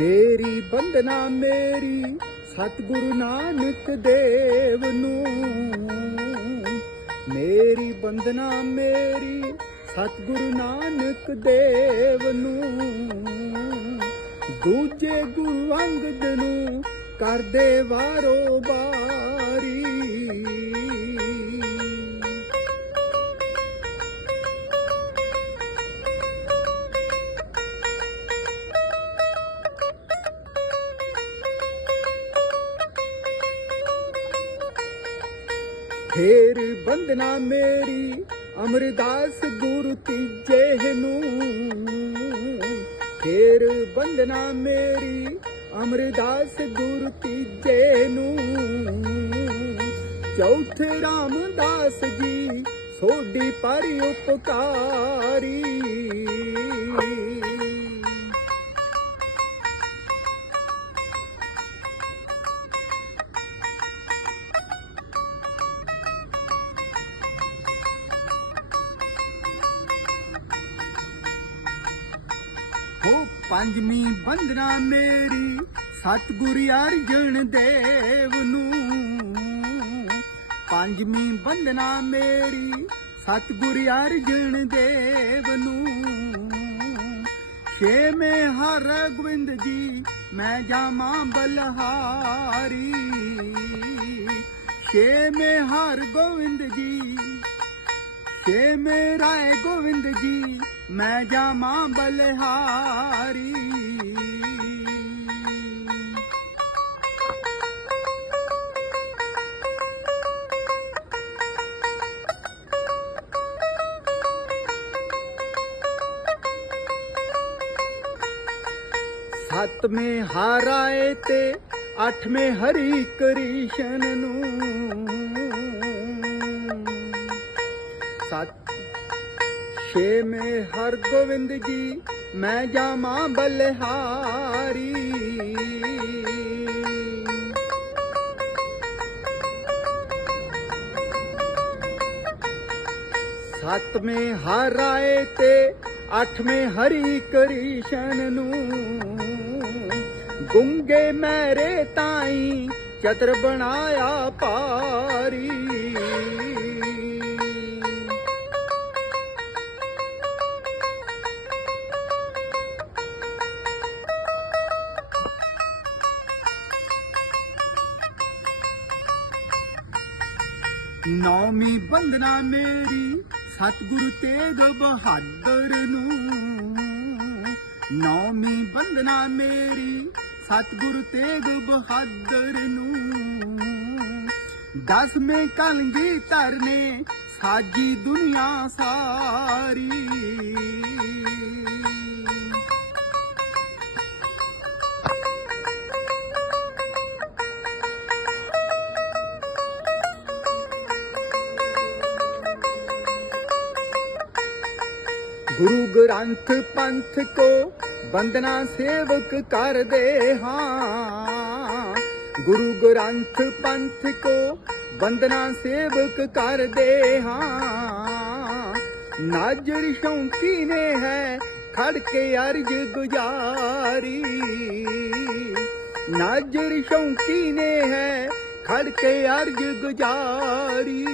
ਮੇਰੀ ਬੰਦਨਾ ਮੇਰੀ, ਸਤਿਗੁਰੂ ਨਾਨਕ ਦੇਵ ਨੂੰ। ਮੇਰੀ ਬੰਦਨਾ ਮੇਰੀ, ਸਤਿਗੁਰੂ ਨਾਨਕ ਦੇਵ ਨੂੰ। ਦੂਜੇ ਗੁਰੂ ਅੰਗਦ ਨੂੰ ਕਰਦੇ ਵਾਰੋ ਬਾਰੀ ਫੇਰ ਬੰਦਨਾ ਮੇਰੀ ਅਮਰਦਾਸ ਗੁਰੂ ਤੀਜੇ ਨੂੰ। ਫੇਰ ਬੰਦਨਾ ਮੇਰੀ ਅਮਰਦਾਸ ਗੁਰੂ ਤੀਜੇ ਨੂੰ। ਚੌਥੇ ਰਾਮਦਾਸ ਜੀ ਸੋਡੀ ਪਰ ਉਪਕਾਰੀ। ਪੰਜਵੀਂ ਬੰਦਨਾ ਮੇਰੀ ਸਤਿਗੁਰ ਅਰਜਨ ਦੇਵ ਨੂੰ। ਪੰਜਵੀਂ ਬੰਦਨਾ ਮੇਰੀ ਸਤਿਗੁਰ ਅਰਜਨ ਦੇਵ ਨੂੰ। ਛੇਵੇਂ ਹਰ ਗੋਬਿੰਦ ਜੀ, ਮੈਂ ਜਾਵਾਂ ਬਲਹਾਰੀ। ਛੇਵੇਂ ਹਰ ਗੋਬਿੰਦ ਜੀ ਛੇ ਮੇਰਾ ਏ ਗੋਵਿੰਦ ਜੀ, ਮੈਂ ਜਾਵਾਂ ਬਲਿਹਾਰੀ। ਸਤਵੇਂ ਹਾਰਾਏ ਤੇ ਅੱਠਵੇਂ ਹਰੀ ਕ੍ਰਿਸ਼ਨ ਨੂੰ। ਸਤ ਛੇਵੇਂ ਹਰ ਗੋਬਿੰਦ ਜੀ, ਮੈਂ ਜਾਵਾਂ ਬਲਿਹਾਰੀ। ਸਤਵੇਂ ਹਰ ਆਏ ਤੇ ਅੱਠਵੇਂ ਹਰੀ ਕ੍ਰਿਸ਼ਨ ਨੂੰ। ਗੁੰਗੇ ਮੇਰੇ ਤਾਈ, ਚਤਰ ਬਣਾਇਆ ਪਾਰੀ। ਨੌਵੀਂ ਬੰਦਨਾ ਮੇਰੀ, ਸਤਿਗੁਰੂ ਤੇਗ ਬਹਾਦਰ ਨੂੰ। ਨੌਵੀਂ ਬੰਦਨਾ ਮੇਰੀ, ਸਤਿਗੁਰੂ ਤੇਗ ਬਹਾਦਰ ਨੂੰ। ਦਸਵੇਂ ਕਲਗੀ ਧਰਨੇ, ਸਾਜੀ ਦੁਨੀਆ ਸਾਰੀ। ਗੁਰੂ ਗ੍ਰੰਥ ਪੰਥ ਕੋ ਬੰਦਨਾ ਸੇਵਕ ਕਰਦੇ ਹਾਂ। ਗੁਰੂ ਗ੍ਰੰਥ ਪੰਥ ਕੋ ਬੰਦਨਾ ਸੇਵਕ ਕਰਦੇ ਹਾਂ। ਨਾਜਰ ਸ਼ੌਂਕੀ ਨੇ ਹੈ ਖੜ ਕੇ ਅਰਜ ਗੁਜਾਰੀ। ਨਾਜਰ ਸ਼ੌਂਕੀ ਨੇ ਹੈ ਖੜ ਕੇ ਅਰਜ ਗੁਜਾਰੀ।